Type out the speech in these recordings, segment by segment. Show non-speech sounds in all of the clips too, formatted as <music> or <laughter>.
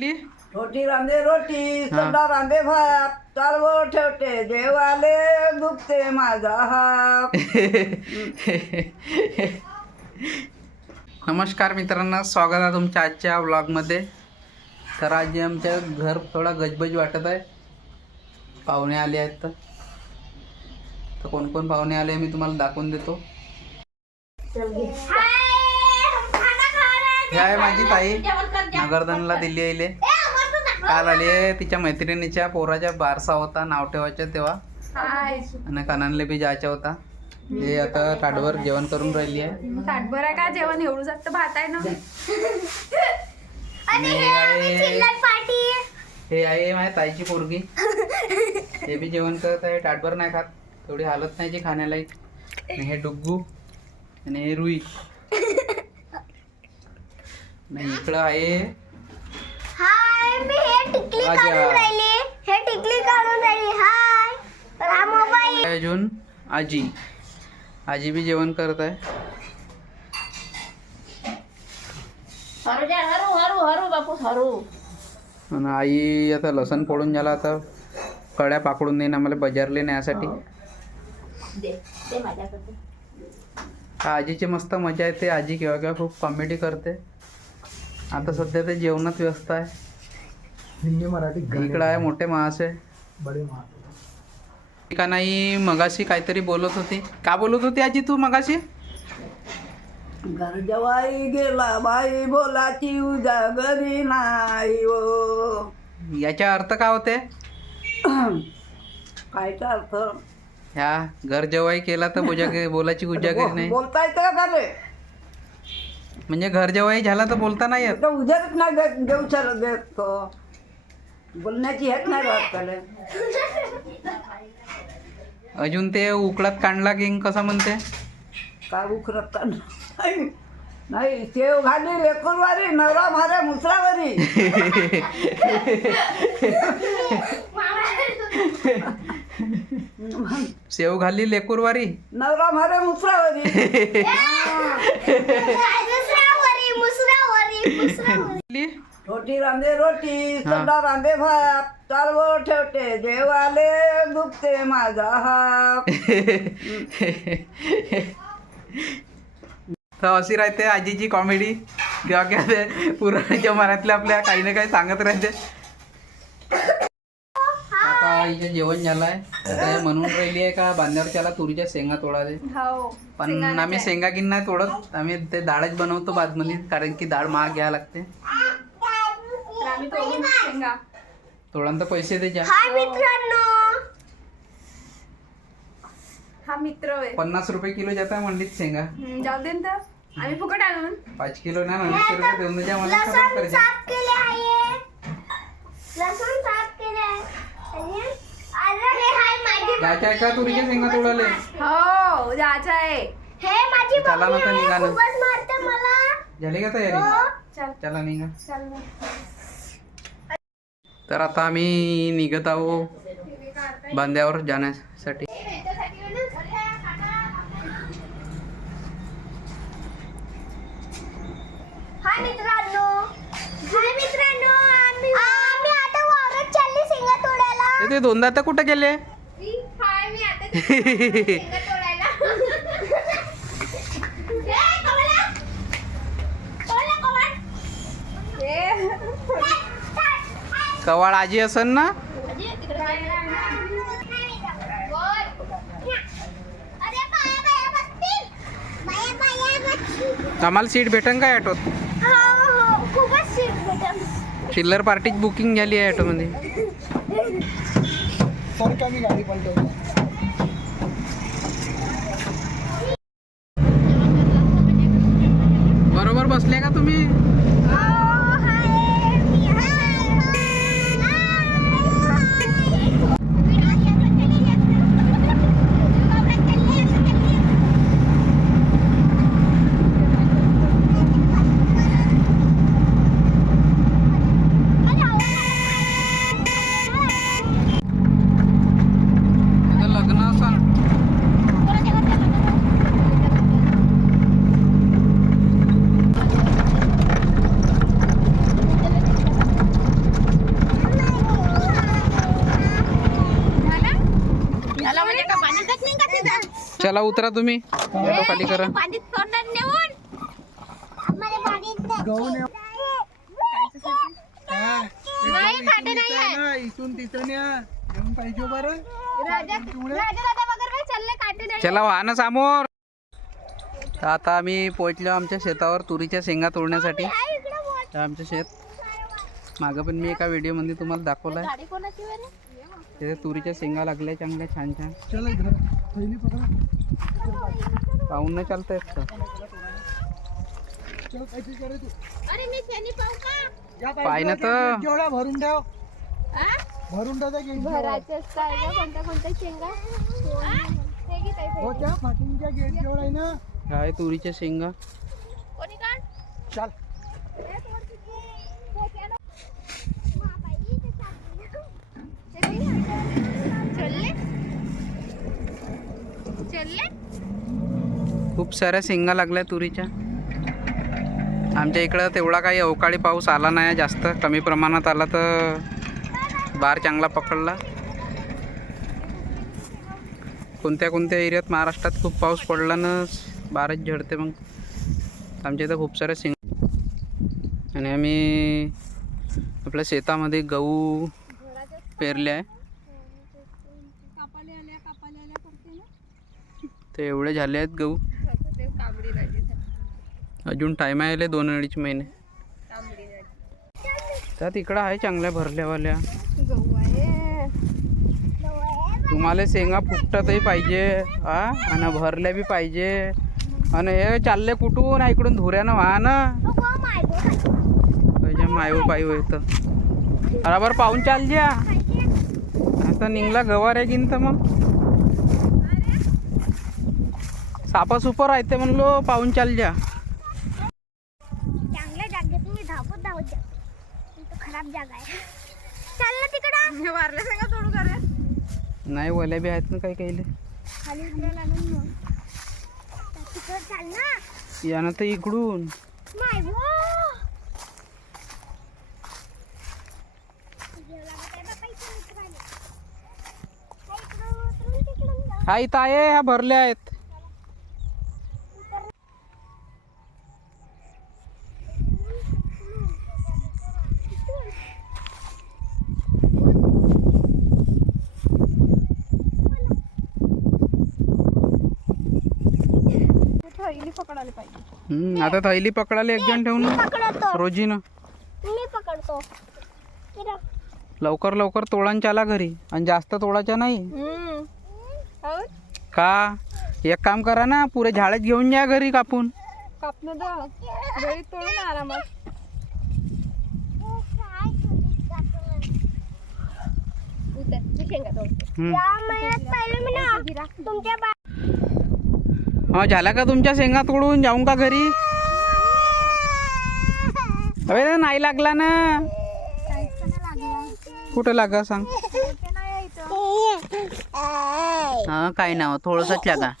छोटी रांधे रोटी रांधे भात चालवं ठेवते देवाले दुखते माझा हात. नमस्कार मित्रांनो स्वागत आहे तुमच्या आजच्या व्लॉगमध्ये. तर आज आमच्या घर थोडा गजबज वाटत आहे. पाहुणे आले आहेत तर. तर कोण कोण पाहुणे आले मी तुम्हाला दाखवून देतो. हे आहे माझी ताई. नगरधनला दिल्ली आले काल आली तिच्या मैत्रिणीच्या पोराच्या बारसा होता नाव ठेवायचा तेव्हा. आणि कानानले बी जायचा होता. हे आता ताटवर जेवण करून राहिली आहे. ताटभर आहे का? जेवण एवढं जास्त भात आहे ना. आणि हे आहे हे आहे माझ्या ताईची पोरगी. हे बी जेवण करत आहे ताटभर नाही खात. तेवढी हालत नाही जी खाण्याला आणि हे डुग्गू. आणि हे रुई. नाही इकडं आहे. हाय मी हे टिकली राजा. काढून राहिली. हे टिकली काढून राहिली. हाय. तर हा मोबाईल. अजून? आजी. आजी बी जेवण करत आहे. आणि आई आता लसण फोडून झाला आता कड्या पाकडून देईन आम्हाला बजारले नेण्यासाठी हा, आजीची मस्त मजा येते. आजी केव्हा केव्हा खूप कॉमेडी करते. आता सध्या ते जेवणात व्यस्त आहे. हिंदी मराठी इकडं आहे मोठे मासे. बडे महा का नाही मगाशी काहीतरी बोलत होती. का बोलत होती आजी तू मगाशी? घर जवाई गेला बाई बोलाची उजागरी नाही ओ. याचा अर्थ काय होते? कायचा अर्थ? ह्या घर जेव्हाही केला तर पूजा <laughs> बोलाची उजागरी नाही. बोलता येतं का म्हणजे घर जेव्हाही झाला तर बोलता नाही येत. तर उजारच नाही देत देऊ देत तो. बोलण्याची हेच नाही राहत त्याला. अजून ते उकळात काढला की कसं म्हणते? काय उखरत नाही नाही शेव घाली लेकरवारी नवरा मारे मुसरावारी. शेव घाली लेकूरवारी नवरा मारे मुसरावारी. <laughs> रोटी रांधे रोटी समजा रांधे भात चालव ठेवते देवाले दुखते माझा हात. <laughs> तर अशी राहते आजीची कॉमेडी किंवा काय ते पुराणाच्या मनातल्या आपल्या काही ना काही सांगत राहते. आईचं जेवण झालं आहे आता हे म्हणून राहिली आहे का बांध्यावर त्याला तुरीच्या शेंगा तोडाले हो पण आम्ही शेंगा गिन नाही तोडत. आम्ही ते डाळच बनवतो बादमध्ये कारण की डाळ महाग घ्यावं लागते. तर आम्ही तोडून शेंगा. तोडांत पैसे द्यायच्या हाय मित्रांनो. हा मित्र आहे पन्नास रुपये किलो जात आहे मंडीत शेंगा. हम्म, जाऊ दे ना तर. आम्ही फुकट आणून. पाच किलो नाही नऊशे रुपये देऊन द्यायच्या मला खबर लसूण करायचे साफ केले आहे. लसूण साफ केले आहे आणि अरे हे जायच्या आहे का तुरीच्या शेंगा तोडाले हो जायचं आहे हे माझी चला ना तर आहे निघा ना. खूपच मारते मला. झाली का हो. तयारी चल चला निघा. तर आता आम्ही निघत आहो बांध्यावर जाण्यासाठी. हाय मित्रांनो. हाय मित्रांनो आम्ही आम्ही आता वावरात चालली शेंगा तोडायला. ते दोनदा तर कुठं गेले? <laughs> कवाळ आजी असन ना. आम्हाला सीट भेटन काय ऑटोत हो, हो, खूपच सीट भेटेल. चिल्लर पार्टीच बुकिंग झाली आहे ऑटोमध्ये सर का मी गाडी पलटवतो बरोबर बसले का तुम्ही हो, हाय, मी हाय, तिथं चला उतरा तुम्ही. ऑटो खाली करा. इथून घेऊन पाहिजे बरं. नाही. चला वाहन समोर. तर आता आम्ही पोहोचलो आमच्या शेतावर तुरीच्या शेंगा तोडण्यासाठी. आमचं शेत मागं पण मी एका व्हिडिओमध्ये तुम्हाला दाखवलं आहे गाडी कोणाची बरं? तिथे तुरीच्या शेंगा लागल्या चांगल्या छान छान. चल इधर थैली पकडा. पाहून नाही चालता येत का चल काहीतरी करे तू. अरे मी शेणी पाहू का? या पाय ना तर. भरून ठेव. हा? भरून ठेव त्या गेट जेवढा. भरायचे असतात का कोणत्या कोणत्या शेंगा? हे घे ताई, हो त्या फाटींच्या गेट जेवढा आहे ना. काय तुरीच्या शेंगा. कोणी काढ? चाल चलले चलले खूप साऱ्या शेंगा लागल्या तुरीच्या. आमच्या इकडं तेवढा काही अवकाळी पाऊस आला नाही जास्त कमी प्रमाणात आला तर बार चांगला पकडला. कोणत्या कोणत्या एरियात महाराष्ट्रात खूप पाऊस पडला ना बारच झडते मग. आमच्या इथं खूप साऱ्या शेंगा आणि आम्ही आपल्या शेतामध्ये गहू पेरले आहे. ते एवढे झाले आहेत गहू. अजून टाईम आहे दोन अडीच महिने. त्यात इकडं आहे चांगल्या भरल्यावाल्या. तुम्हाला शेंगा फुकटातही पाहिजे हा? आणि भरल्या बी पाहिजे. आणि हे चालले कुठून? इकडून धुऱ्यानं व्हा ना त्याच्या मायव पायव येतं बरोबर पाहून चाल ज्या आता निघला गवार आहे की तर मग. सापा सुपर राहते म्हणलो पाहून चाल ज्या चांगल्या जागेत मी धावत धावत. जातो इथं खराब जागा आहे. चाल ना तिकडं. हे वारल्या नाही वल्या बी आहेत ना काही काही. खाली उतरायला लागून मग तिकडं चाल ना. यानं तर इकडून. माय गो जेवला का त्या बापाईचं मित्राने. हा इकडं उतरून हा इथं आहे ह्या भरल्या आहेत. थैली पकडायला पाहिजे. हम्म, आता थैली पकडायला एक जण ठेवून मी पकडतो. इकडं. लवकर लवकर तोडान चाला घरी. आणि जास्त तोडायच्या नाही. का? एक काम करा ना पुरे झाडच घेऊन या घरी कापून. कापणं घरी तोडून आरामात. उतर मी शेंगा तोडते हम्म. तुमच्या बा- हा झाला का तुमच्या शेंगा तोडून? जाऊन का घरी? अरे नाही लागला ना. कुठं लागा सांग. हा काय नाव? थोडंसंच लागा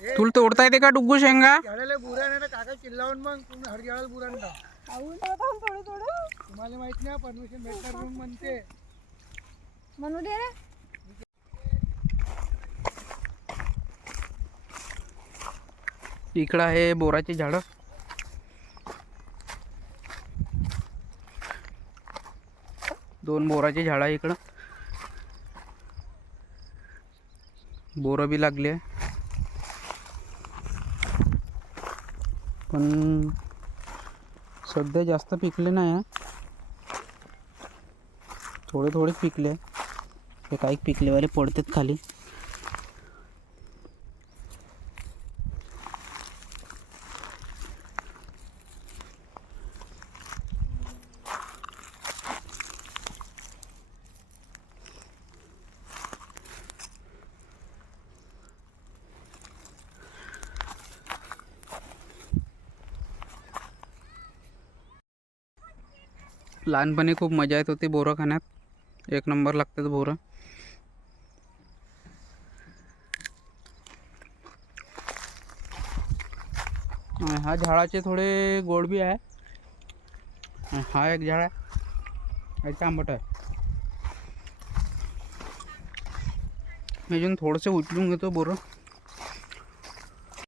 तुला तोडता येते का डुग्गू शेंगा? झाडाला बुरा नाही काका चिल्लावून मग तुम्ही बुरा तुम्हाला माहीत नाही परमिशन भेटणार म्हणून म्हणते. म्हणू दे रे. इकडं आहे बोराची झाडं. दोन बोराची झाडं आहे इकडं. बोरं बी लागली आहे. पण सध्या जास्त पिकले नाही आहे थोडे थोडे पिकले. हे काही पिकलेवाले पडतात खाली. लहानपणी खूप मजा येत होती बोरं खाण्यात एक नंबर लागतात बोरं. हा झाडाचे थोडे गोड बी आहे. हा एक झाड आहे. याचा आंबट आहे. मी अजून थोडंसं उचलून घेतो बोरं.